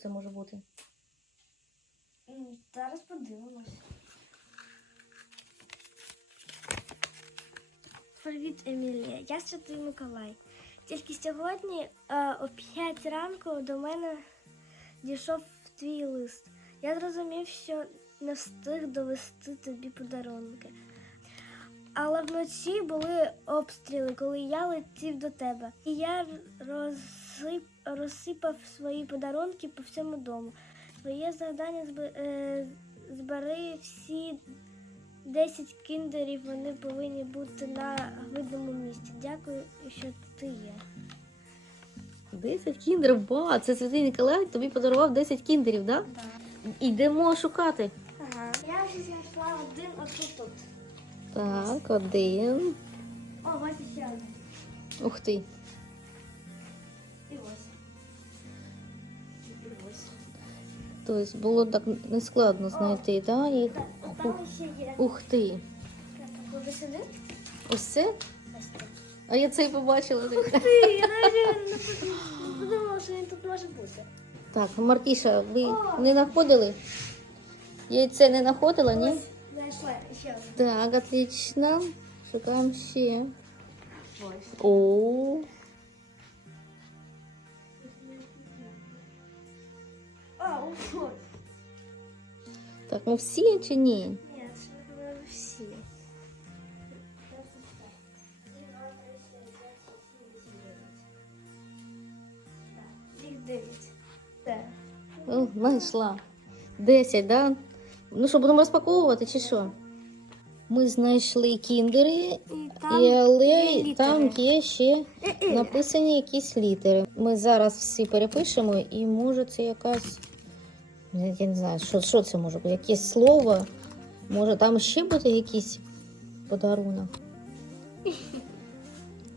це може бути? Зараз подивимось. Привіт, Емілія. Я Святий Миколай. Тільки сьогодні е, о 5 ранку до мене дійшов твій лист. Я зрозумів, що не встиг довести тобі подарунки. Але вночі були обстріли, коли я летів до тебе. І я розсип, розсипав свої подарунки по всьому дому. Твоє завдання е, збери всі 10 кіндерів, вони повинні бути на видному місці. Дякую, що ти є. 10 кіндерів, ба, це Святий Ніколай тобі подарував 10 кіндерів, так? Да? Ідемо шукати. Ага. Я вже знайшла один отут тут. Так, один. О, ось ще один. Ух ти. І ось. І ось. Тобто було так нескладно знайти, да? Так, а там ще є. Ух ти. Куди сюди? Ось це? Ось тут. А я це і побачила. Ух Ти, я навіть не подумала, що він тут може бути. Так, Мартіша, ви О! не знаходили? Яйце не знаходила, ні? Ось, знайшла ще один. Так, отлично. Шукаємо ще. Ось. О, А, ось. так, ми всі чи ні? Ні, це не всі. Їх дев'ять. Так. О, знайшла. Десять, да? Ну що, будемо розпаковувати чи що? Ми знайшли кіндери, І і, але є там є ще написані якісь літери. Ми зараз всі перепишемо, і може це якась. Я я не знаю, що, що це може бути? Якесь слово. Може там ще буде якийсь подарунок.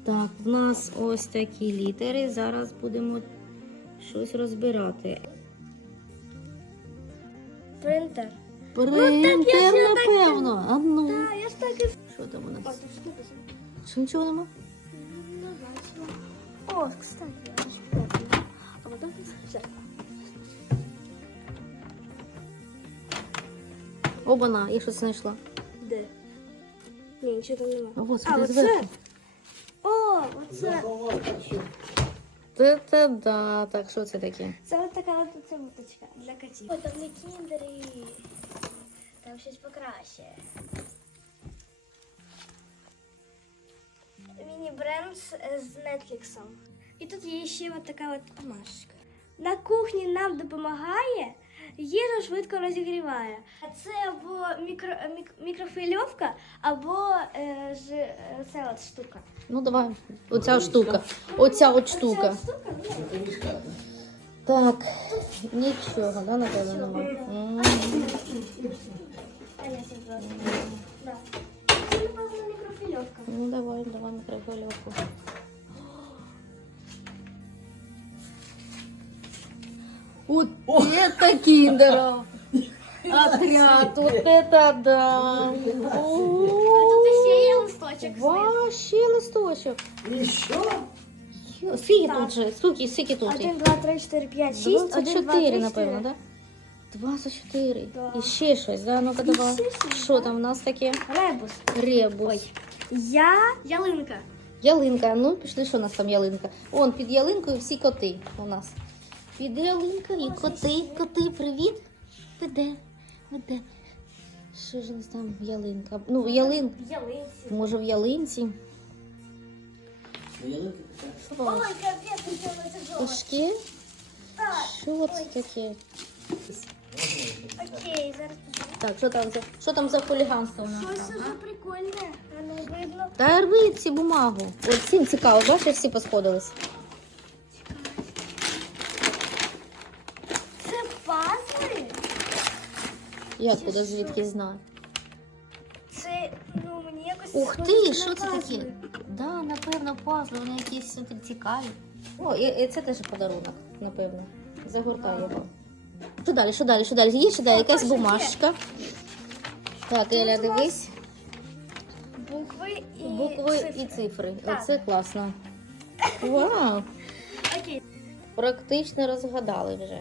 Так, в нас ось такі літери. Зараз будемо щось розбирати. Принтер. Принтер, Ну, так- напевно. А ну. Так, я ж так і... Що там у нас? Що нічого нема? Не. О, кстати, я ж. А потім все. Обана, я щось знайшла. Де? Ні, нічого там нема. А, ось, а, це оце? О, оце. Це, це да. Так, що це таке? Це от така от ця вуточка для котів. О, там не кіндери. Там щось покраще. Міні-бренд з, з Netflix. І тут є ще от така от помашечка. На кухні нам допомагає, їжу швидко розігріває. А це або мікро, мік, мікрофильовка, або е, ж, е, ця от штука. Ну давай. Оця штука. Оця от Оця штука. от штука, ну, Так, нічого, да, напевно, нема. М. А я забрала. Да. Це, напевно, мікрофильовка. Ну давай, давай мікрохвильовку. Вот это киндеров! Отряд, вот это да! А тут ще є листочок. знизу. Ва, ще листочок. Еще? Йо, Скільки Так. тут же? Скільки, скільки тут? Один, два, три, чотири, п'ять, шість. Один, два, 24, три, напевно, да? 24. Да. І ще щось, да? Ну-ка давай. Що там у нас таке? Ребус. Ребус. Я ялинка. Ялинка. Ну, пішли, що у нас там ялинка? Вон, під ялинкою всі коти у нас. Під ялинкою коти, ще. коти, привіт. Веде, веде. Що ж у нас там ялинка? Ну, ялин, В ялинці. може в ялинці. Ой, капець, це. Так, Що це таке? окей, зараз. Так, що там за що там за хуліганство у нас? Щось там, дуже а? прикольне, видно. Та рви ці бумагу. От всім цікаво, бачиш, всі посходились. Це пазли? Я Це куди що? звідки знаю. Це, ну, мені якось Ух схоже ти, на що це пазли. таке? Да, напевно, пазли, вони якісь все цікаві. О, і, і це теж подарунок, напевно. Загортай його. Що далі, що далі, що далі? Є ще далі якась бумажка. Так, Еля, дивись. Букви і Букви цифри. і цифри. Так. Оце класно. Вау! Окей. Практично розгадали вже.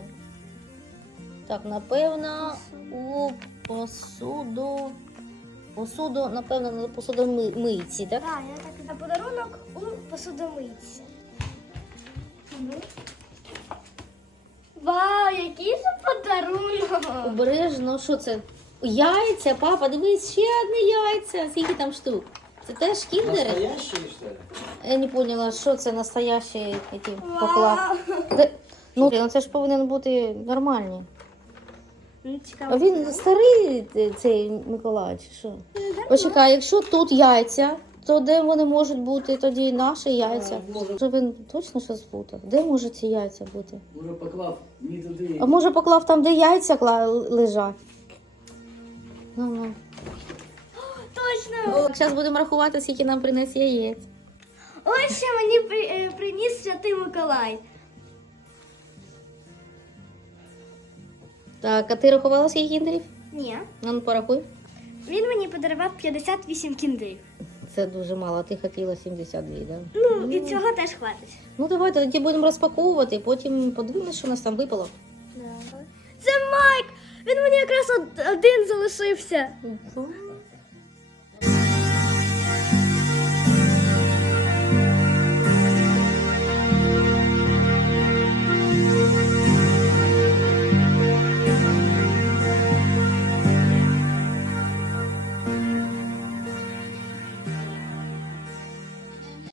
Так, напевно, у посуду. Посуду, напевно, на посудомийці, так? Так, я так на подарунок у посудомийці. Вау, який же подарунок! Обережно, що це? Яйця, папа, дивись, ще одне яйця. Скільки там штук? Це теж кіндери? Настоящие, что ли? Я не поняла, що це настоящий який поклад. Де... Ну, ну, це ж повинен бути нормальний. Ну, А він старий е, цей Миколай, чи що? Почекай, якщо тут яйця, то де вони можуть бути тоді наші яйця? Може він точно щось спутав? Де можуть ці яйця бути? Уже поклав не туди. А може поклав там, де яйця кла- лежать? Ну, ну. Точно! Зараз будемо рахувати, скільки нам принесе яєць. Ось що мені при- е, приніс Святий Миколай. Так, а ти рахувала скільки кіндерів? Ні. Ну, ну, порахуй. Він мені подарував 58 кіндерів. Це дуже мало, ти хотіла 72, так? Да? Ну, і цього теж хватить. Ну давайте тоді будемо розпаковувати, потім подивимось, що у нас там випало. Це Майк! Він мені якраз од- один залишився.